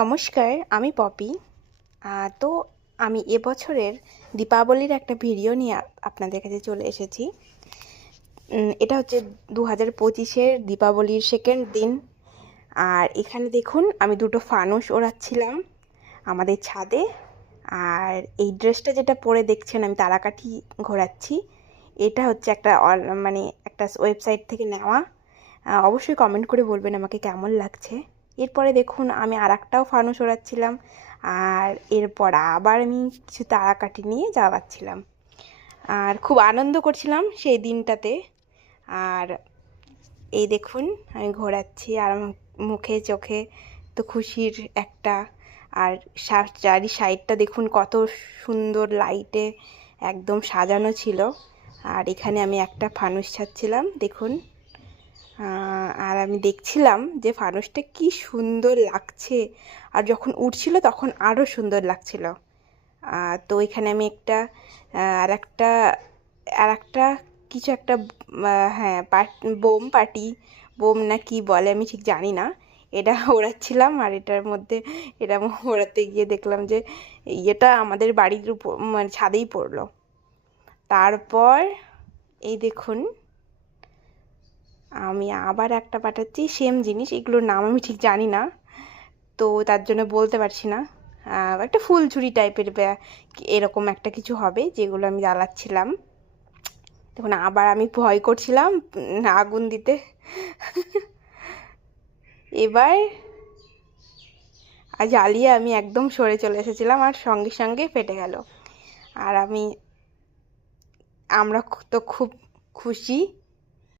নমস্কার, আমি পপি। তো আমি এবছরের দীপাবলির একটা ভিডিও নিয়ে আপনাদের কাছে চলে এসেছি। এটা হচ্ছে 2025-এর দীপাবলির সেকেন্ড দিন। আর এখানে দেখুন, আমি দুটো ফানুস ওড়াচ্ছিলাম আমাদের ছাদে। আর এই ড্রেসটা যেটা পরে দেখছেন, আমি তারাকাঠি ঘোরাচ্ছি। এটা হচ্ছে মানে একটা ওয়েবসাইট থেকে নেওয়া। অবশ্যই কমেন্ট করে বলবেন আমাকে কেমন লাগছে। এরপরে দেখুন, আমি আরেকটাও ফানুস ওড়াচ্ছিলাম। আর এরপর আবার আমি কিছু তারাকাঠি নিয়ে জ্বালাচ্ছিলাম। আর খুব আনন্দ করছিলাম সেই দিনটাতে। আর এই দেখুন, আমি ঘোরাচ্ছি আর আমার মুখে চোখে তো খুশির একটা। আর চারি সাইডটা দেখুন কত সুন্দর লাইটে একদম সাজানো ছিল। আর এখানে আমি একটা ফানুস ছাড়ছিলাম দেখুন। আর আমি দেখছিলাম যে ফানুসটা কি সুন্দর লাগছে, আর যখন উঠছিল তখন আরও সুন্দর লাগছিল। তো এখানে আমি একটা আর একটা কিছু একটা হ্যাঁ, বোম না কি বলে আমি ঠিক জানি না, এটা ওড়াচ্ছিলাম। আর এটার মধ্যে এটা ওড়াতে গিয়ে দেখলাম যে এটা আমাদের বাড়ির উপর মানে ছাদেই পড়লো। তারপর এই দেখুন, আমি আবার একটা পাঠাচ্ছি সেম জিনিস, এগুলোর নাম আমি ঠিক জানি না, তো তার জন্য বলতে পারছি না। একটা ফুলঝুরি টাইপের এরকম একটা কিছু হবে, যেগুলো আমি জ্বালাচ্ছিলাম। দেখুন, আবার আমি ভয় করছিলাম আগুন দিতে। এবার জ্বালিয়ে আমি একদম সরে চলে এসেছিলাম, আর সঙ্গে সঙ্গে ফেটে গেল। আর আমরা তো খুব খুশি